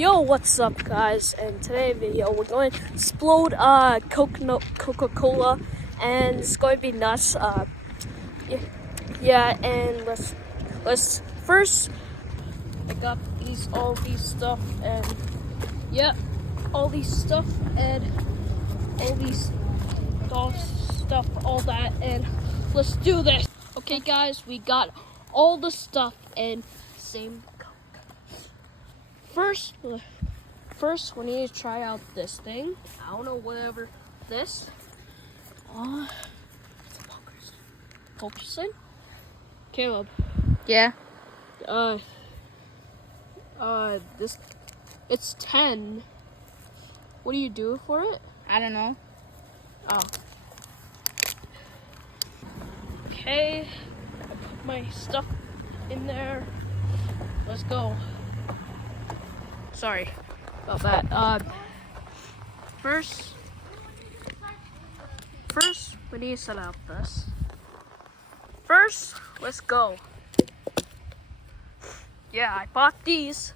Yo, what's up, guys? And today video we're going to explode Coca-Cola, and it's going to be nuts. Yeah, and let's first I got all these stuff, and yeah, all these stuff and all these stuff, all that, and let's do this. Okay, guys, we got all the stuff and same Coke. First, we need to try out this thing. I don't know, whatever this. It's a Pokerson. Caleb. Yeah. This, it's 10. What do you do for it? I don't know. Oh. Okay, I put my stuff in there. Let's go. Sorry about that. First, we need to set up this. First, let's go. Yeah, I bought these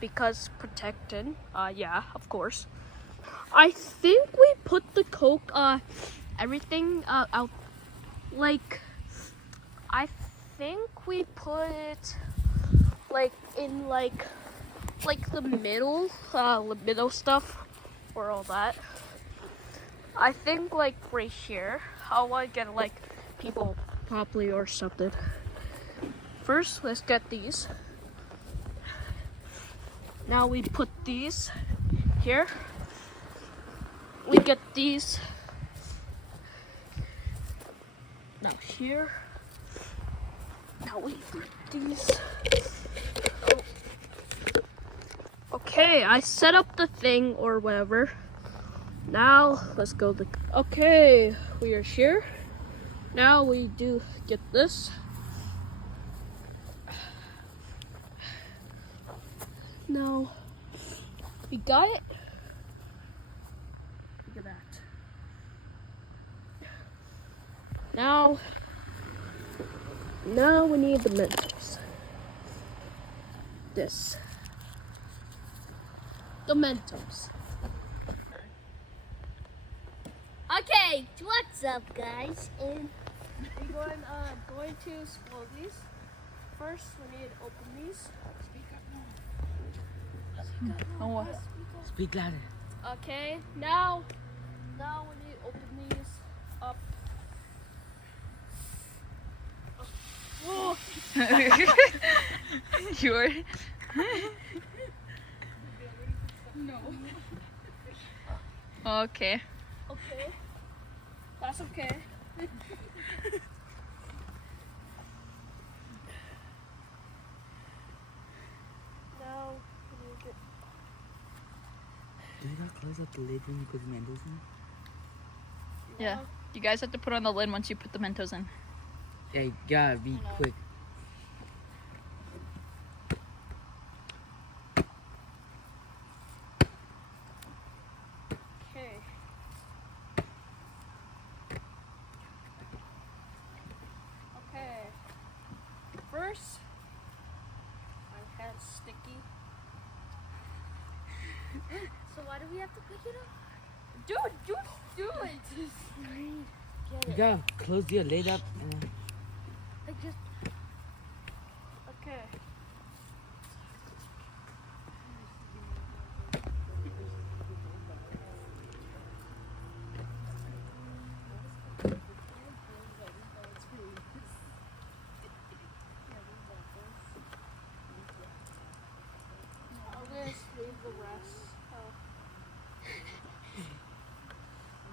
because protected. Yeah, of course. I think we put the Coke, everything out. Like, I think we put it like in like the middle stuff or all that. I think like right here. How will I get like people properly or something? First, let's get these. Now we put these here. We get these now here. Now we put these. Okay, I set up the thing or whatever. Now let's go. Okay, we are here. Now we do get this. No, we got it. Look at that. Now we need the Mentos. The Mentos. Okay, what's up, guys? And We're going to explode these. First, we need to open these. Speak louder. Okay, now we need to open these up. Whoa. You are. No. Okay. Okay. That's okay. Now we need to Do you not close up the lid when you put the Mentos in? Yeah. You guys have to put on the lid once you put the Mentos in. Yeah, you gotta be quick. Okay. Okay. First, my hand's sticky. so why do we have to pick it up? Dude, do it. You gotta close your lid up. Like just Okay. I'll just leave the rest.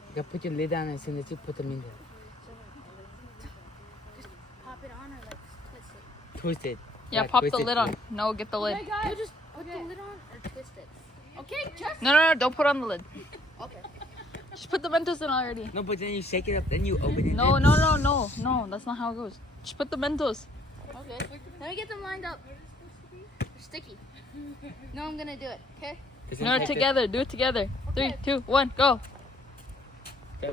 You gotta put your lid on as soon as you put them in there. just pop it on or like twist it. Twist it. Yeah, pop twist the it. lid on. No, get the lid. Hey guys. You just put the lid on or twist it. Okay, just No, don't put on the lid. Okay. Just put the Mentos in already. No, but then you shake it up, then you open it. No, then- that's not how it goes. Just put the Mentos. Okay. Let me get them lined up. They're sticky. No, I'm gonna do it. Okay. Does it No, take the- together. Do it together. 3, 2, 1, go. Okay.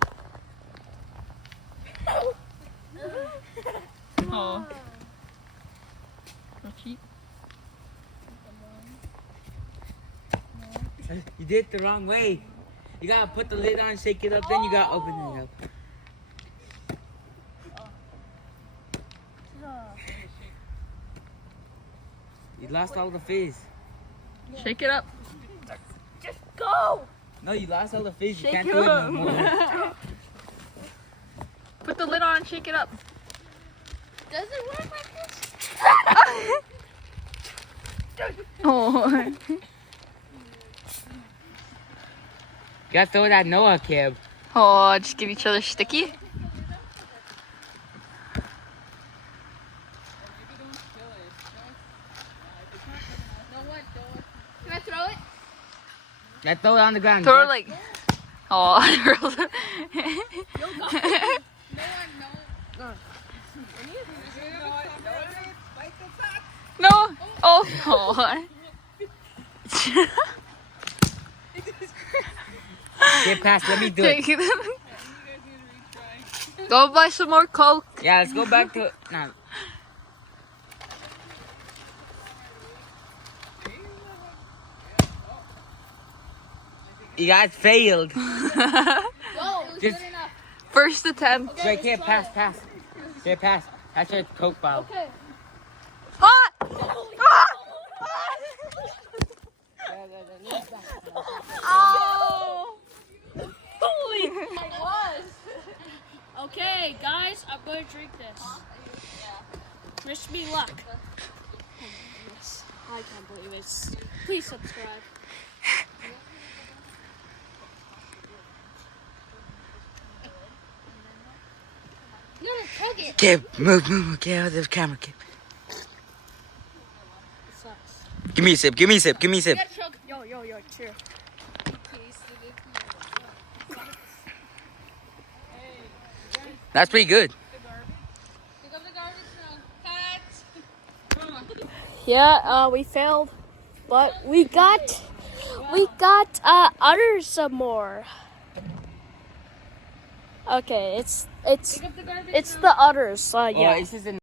Oh. No cheat. You did it the wrong way. You gotta put the lid on, shake it up, then you gotta open it up. You lost all the fizz. Shake it up. Just go. No, you lost all the fizz. You Shake can't it do it no up. more. Put the lid on and shake it up. Does it work like this? Oh. You gotta throw that Noah cab. Oh, just give each other sticky. Can I throw it? Yeah, throw it on the ground. Throw it like. Oh, no. Oh. Oh. Get past, let me do it. Take it. Go buy some more Coke. Yeah, let's go back to it. No. You guys failed. Go. It was Just- good enough. First attempt. Right here, pass. Here, pass. That's your Coke bottle. Okay. Ah! Ah! Oh! Holy. It was. Okay, guys, I'm going to drink this. Wish me luck. Oh, yes. I can't believe this. Please subscribe. No, chug it. Kid, move. Get out of the camera, kid. It sucks. Give me a sip. You gotta chug. Yo, cheers. That's pretty good. Pick up the garbage now. Cut. Yeah, we failed, but we got others some more. Okay, it's Pick up the garbage it's now. the others. Oh, Yeah. this is a